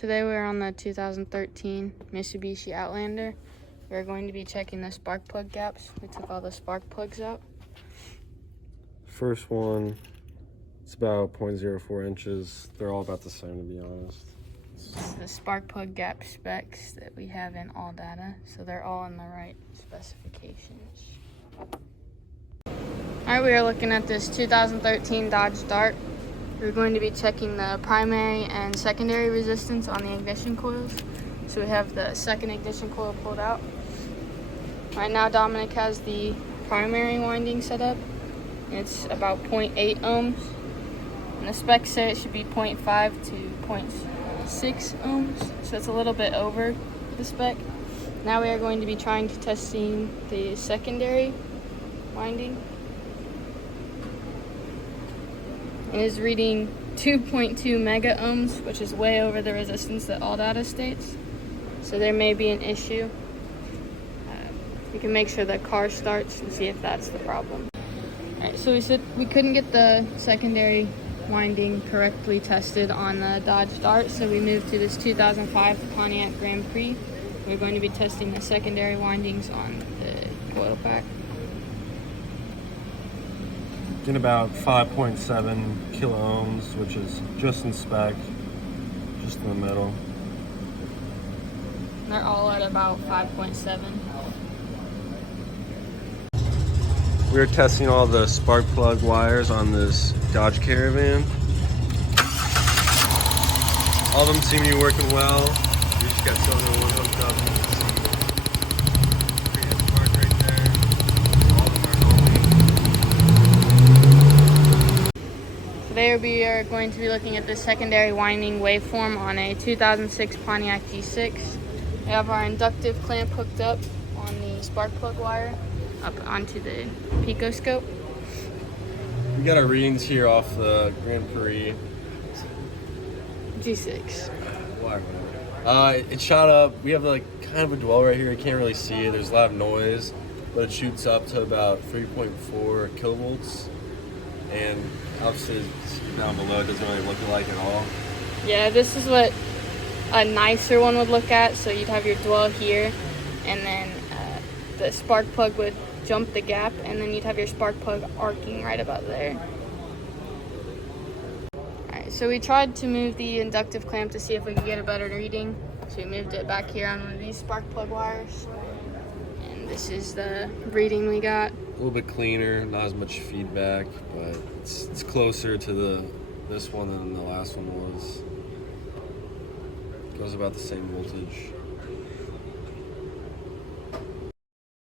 Today we're on the 2013 Mitsubishi Outlander. We're going to be checking the spark plug gaps. We took all the spark plugs out. First one, it's about 0.04 inches. They're all about the same, to be honest. It's the spark plug gap specs that we have in ALLDATA, so they're all in the right specifications. Alright, we are looking at this 2013 Dodge Dart. We're going to be checking the primary and secondary resistance on the ignition coils. So we have the second ignition coil pulled out. Right now Dominic has the primary winding set up. It's about 0.8 ohms. And the specs say it should be 0.5 to 0.6 ohms. So it's a little bit over the spec. Now we are going to be trying to testing the secondary winding. It is reading 2.2 mega ohms, which is way over the resistance that ALLDATA states. So there may be an issue. We can make sure the car starts and see if that's the problem. Alright, so we said we couldn't get the secondary winding correctly tested on the Dodge Dart, so we moved to this 2005 Pontiac Grand Prix. We're going to be testing the secondary windings on the coil pack. Getting about 5.7 kilo ohms, which is just in spec, just in the middle. They're all at about 5.7. We're testing all the spark plug wires on this Dodge Caravan. All of them seem to be working well. We just got cylinder one hooked up. You can see previous spark right there. All of them are going. Today we are going to be looking at the secondary winding waveform on a 2006 Pontiac G6. We have our inductive clamp hooked up on the spark plug wire up onto the picoscope. We got our readings here off the Grand Prix. G6. It shot up. We have like kind of a dwell right here. You can't really see it. There's a lot of noise, but it shoots up to about 3.4 kilovolts. And obviously down below it doesn't really look like at all. Yeah, this is what a nicer one would look at. So you'd have your dwell here, and then the spark plug would jump the gap, and then you'd have your spark plug arcing right about there. Alright, so we tried to move the inductive clamp to see if we could get a better reading. So we moved it back here on one of these spark plug wires. And this is the reading we got. A little bit cleaner, not as much feedback, but it's closer to this one than the last one was. It goes about the same voltage.